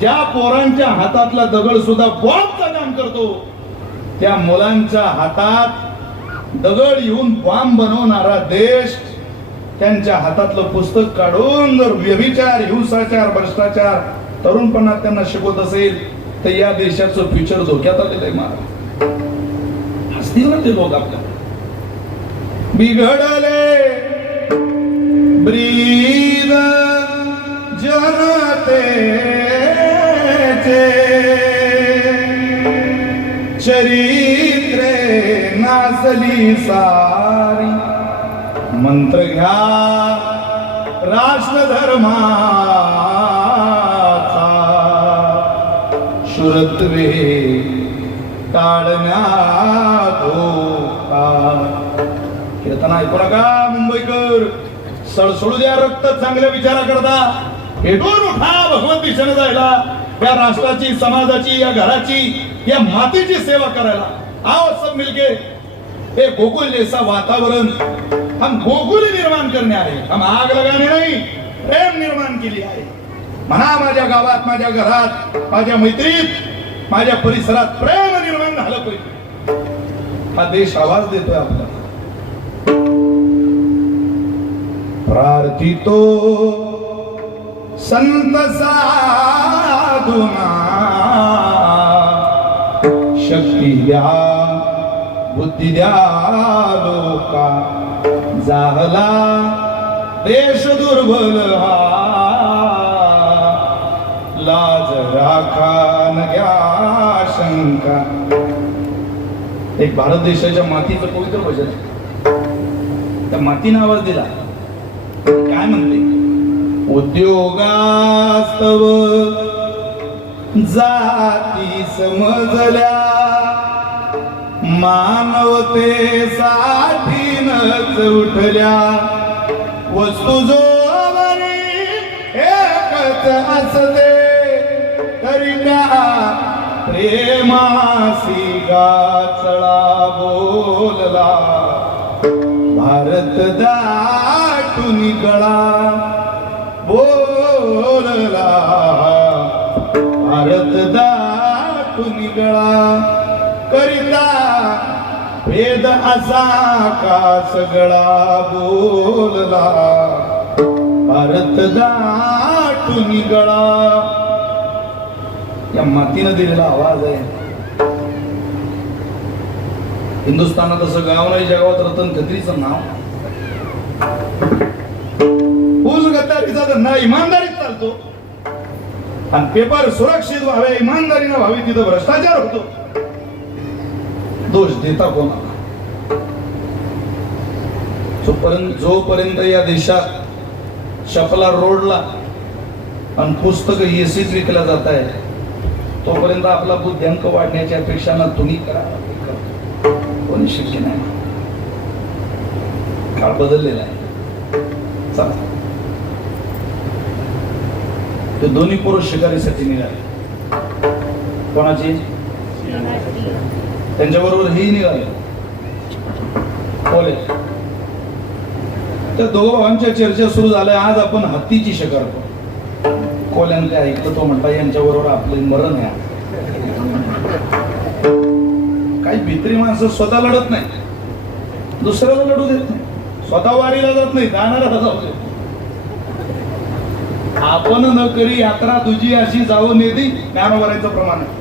ज्या पोरांच्या हातातला दगड सुद्धा बॉम्बचं काम करतो, त्या मुलांच्या हातात दगड येऊन बॉम्ब बनवणारा देश त्यांच्या हातातलं पुस्तक काढून जर व्यभिचार, हिंसाचार, भ्रष्टाचार तरुणपणात त्यांना शिकवत असेल तर या देशाचं फ्युचर धोक्यात आलेलं आहे. महाराज हसतील ना ते लोक आपल्याला. बिघडले ब्रीद जनतेचे चरित्रे नाचली सारी. मंत्र घ्या राष्ट्र धर्माचा, शुरत्वे टाळण्यात धोका. कीर्तन ऐकू नका मुंबईकर. सळसळू द्या रक्त चांगल्या विचारा करता. पेटून उठा भगवत दिशेने जायला. या राष्ट्राची, समाजाची, या घराची, या मातीची सेवा करायला. आओ सब मिलके हे गोकुल जैसा वातावरण हम गोकुल निर्माण करणे आहे, हम आग लगाने नाही, प्रेम निर्माण केली आहे. म्हणा माझ्या गावात, माझ्या घरात, माझ्या मैत्रीत, माझ्या परिसरात प्रेम निर्माण झालं पाहिजे. हा देश आवाज देतोय आपला. प्रार्थितो संत साधुना शक्ती द्या, बुद्धी द्या लोका, जाहला देश दुर्बल हा, लाज राखा न घ्या शंका. एक भारत देशाच्या मातीचं पवित्र भजन आहे. त्या मातीने आवाज दिला. काय म्हणते? उद्योगास्तव जाती समजल्या, मानवतेसाठी नच उठल्या, वस्तू जोवरी एकच असते, तरी त्या प्रेमासी गाचळा बोलला. भारत दाटून गळा बोलला, भारत दाटून गळा, करिता भेद असा का सगळा बोलला. भारत दाटून गळा. या मातीनं दिलेला आवाज आहे. हिंदुस्थानात असं गाव नाही जगावात रतन खत्रीचं नाव. फुल गद्दारीचा धंदा इमानदारीत चालतो, आणि पेपर सुरक्षित व्हावे, इमानदारीने व्हावी, तिथं भ्रष्टाचार होतो. दोष देता कोणाला? जोपर्यंत या देशात चपला रोडला आणि पुस्तक एसीत विकल्या जात आहे, तोपर्यंत आपला बुद्ध्यांक वाढण्याची अपेक्षा ना तुम्ही करा, कोणी शक्य नाही. काळ बदललेला आहे. चला, ते दोन्ही पुरुष शिकारीसाठी निघाले. कोणाची? त्यांच्याबरोबर हेही निघाले. कोले. त्या दोघं भावांच्या चर्चा सुरू झाल्या. आज आपण हत्तीची शिकार करू. कोल्याने ते ऐकलं. तो म्हटला यांच्याबरोबर आपले मरण आहे. काही भित्री माणसं स्वतः लढत नाही, दुसऱ्याला लढू देत नाही, स्वतः वारीला जात नाही, जाणाऱ्याला जाऊ देत. आपण न करी यात्रा तुझी अशी जाऊ नेदी, ज्ञानोबरायचं प्रमाण आहे.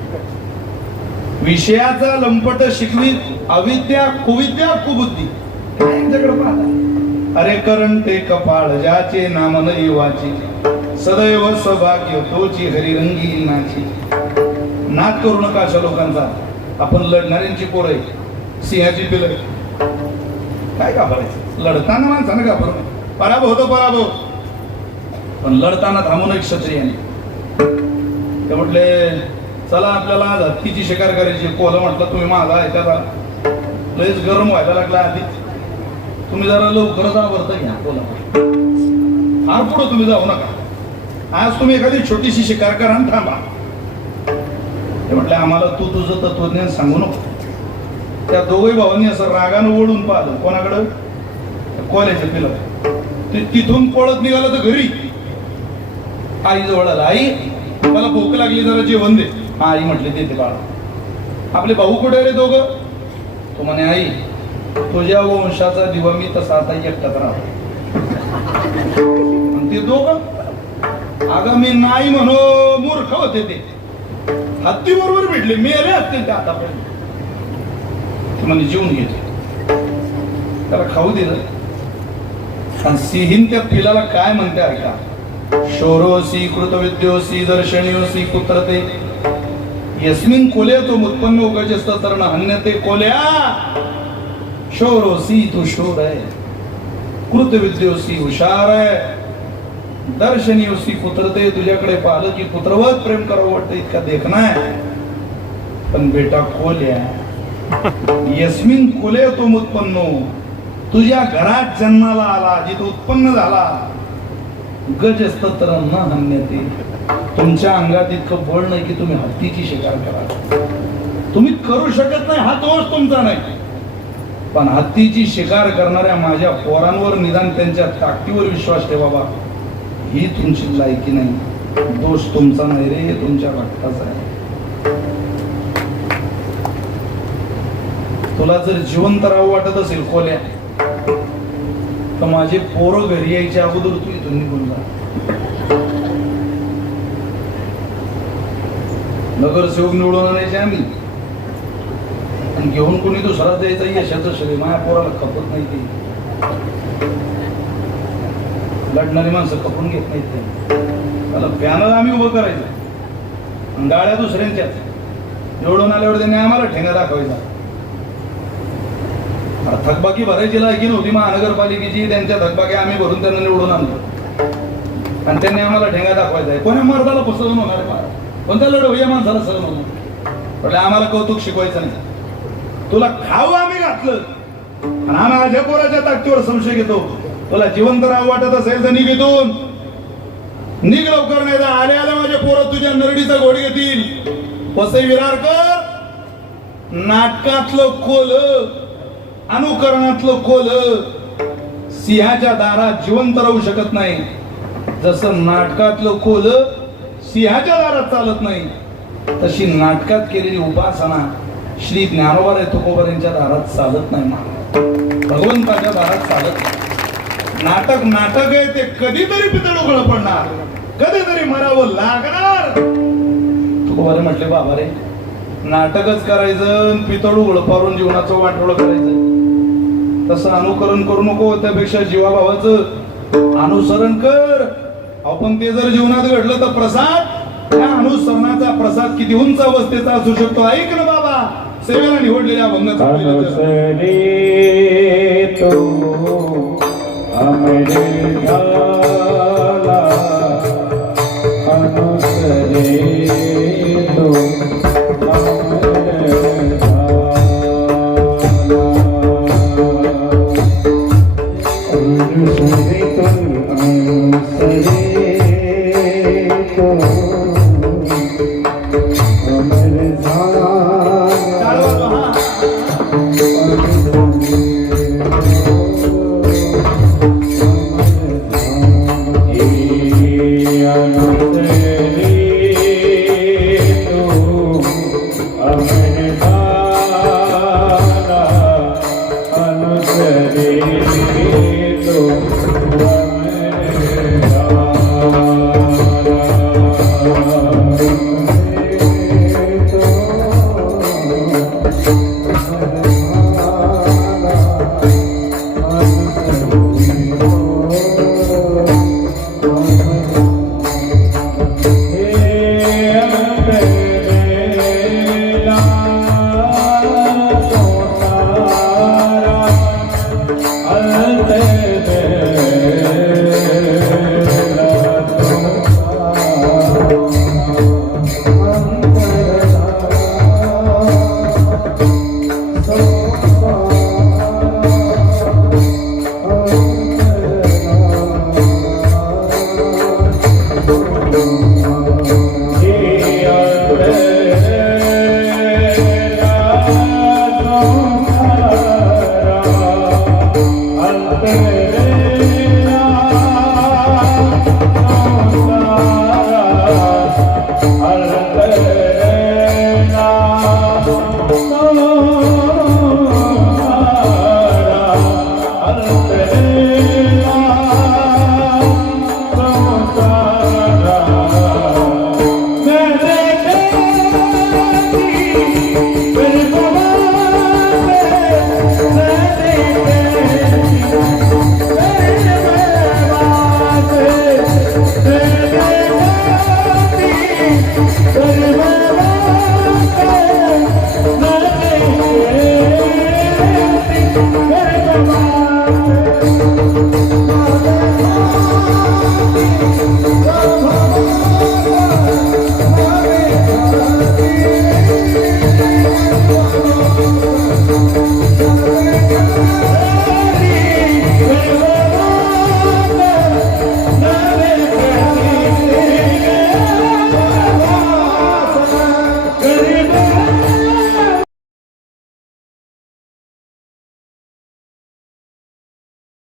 विषयाचा लंपट शिकवी, अविद्या कुविद्या कुबुद्धी. काय यांच्याकडे पाहता? अरे करंटे कपाळ ज्याचे नाम न वाची, सदैव सौभाग्य तोची हरिरंगी नाची. नाद करू नका अशा लोकांचा. आपण लढणाऱ्यांची पोरं आहे, सिंहाची पिलं. काय घाबरायचं? लढताना माणसानं घाबरू. पराभव होतो पराभव, पण लढताना थांबून एक क्षत्रियाने. ते म्हटले चला आपल्याला आज हत्तीची शिकार करायची. कोला म्हटलं तुम्ही माझा ऐकायला लयच गरम व्हायला लागला आधीच, तुम्ही जरा लवकरच आवरता घ्या. कोला फार पुढं तुम्ही जाऊ नका, आज तुम्ही एखादी छोटीशी शिकार करा आणि थांबा. ते म्हटले आम्हाला तू तुझं तत्वज्ञान सांगू नको. त्या दोघही भावांनी असं रागानं ओढून पाहिलं. कोणाकडं? कोल्याच्या पिलं. तिथून पळत निघालं तर घरी. आई जवळ आला. आई मला भूक लागली, जरा जेवण दे. आई म्हटले देते बाळा. आपले भाऊ कुठे रे दोघं? तो म्हणे आई तुझ्या वंशाचा दिवा मी तसा आता एकटाच राहतो. ते दोघं अगं मी नाही म्हणो, मूर्ख होते ते. हत्ती बरोबर भेटले, मेले असते ते आतापर्यंत. म्हणजे जीवन घेतले, त्याला खाऊ दिलं. आणि सिंहीन त्या पिलाला काय म्हणते ऐका. शोरोसी कृतविद्योसी दर्शनीयोसी पुत्रते, यस्मिन कोले तो उत्पन्न उगजस्त तरण हन्यते. कोल्या शोरोसी तू शोर आहे, कृतविद्योसी हुशार आहे, दर्शनीयोसी पुत्रते तुझ्याकडे पाहिलं की पुत्रवत प्रेम करावं वाटतं, इतका देखणा आहे. पण बेटा कोल्या यस्मिन कोले तो उत्पन्न, तुझ्या घरात जन्माला आला, जिथं उत्पन्न झाला. गजस्त तर न हन्यते, तुमच्या अंगात इतकं बळ नाही की तुम्ही हत्तीची शिकार करा. तुम्ही करू शकत नाही, हा दोष तुमचा नाही. पण हत्तीची शिकार करणाऱ्या माझ्या पोरांवर निदान त्यांच्या ताकदीवर विश्वास ठेवा बाबा. ही तुमची लायकी नाही. दोष तुमचा नाही रे, तुमच्या रक्ताचा आहे. तुला जर जिवंत राहू वाटत असेल कोल्या, तर माझे पोरं घरी यायच्या अगोदर तू इथून निघून जा. नगरसेवक निवडून आणायचे आम्ही, आणि घेऊन कोणी दुसरा द्यायचा यशाचं श्रेय माझ्या पोराला खपत नाही. ते लढणारी माणसं खपून घेत नाहीत. त्याला पॅनल आम्ही उभं करायचं आणि गाड्या दुसऱ्यांच्याच. निवडून आल्यावर त्यांनी आम्हाला ठेंगा दाखवायचा. थकबाकी भरायची लायकी नव्हती महानगरपालिकेची, त्यांच्या थकबाकी आम्ही भरून त्यांना निवडून आणलो आणि त्यांनी आम्हाला ठेंगा दाखवायचा आहे. कोण्या मर्दाला फसवून होणार आहे? कोणत्या लढव या माणसाला सहन होणार? म्हटलं आम्हाला कौतुक शिकवायचं नाही. तुला खाऊ आम्ही घातलं आणि आम्ही माझ्या पोराच्या ताकदीवर संशय घेतो. तुला जिवंत राहू वाटत असेल तर निघ इथून, निघ लवकर, नाही तर आले आले माझे पोरं तुझ्या नरडीचा घोड घेतील. वसई विरारकर, नाटकातलं कोल, अनुकरणातलं कोल सिंहाच्या दारात जिवंत राहू शकत नाही. जसं नाटकातलं कोल सिंहाच्या दारात चालत नाही, तशी नाटकात केलेली उपासना श्री ज्ञानोबा तुकोबारांच्या दारात चालत नाही. भगवंताच्या दारात चालत नाही. नाटक नाटक आहे, ते कधीतरी पितळ उघड पडणार, कधीतरी मरावं लागणार. तुकोबारे म्हटले बाबा रे, नाटकच करायचं, पितळ उघड पारून जीवनाचं वाटोळ करायचं. तसं अनुकरण करू नको, त्यापेक्षा जीवाभावाचं अनुसरण कर. आपण ते जर जीवनात घडलं तर प्रसाद, त्या अनुसरणाचा प्रसाद किती उंच अवस्थेचा असू शकतो. ऐक ना बाबा, सेवेला निवडलेल्या अभंगाचा Amen.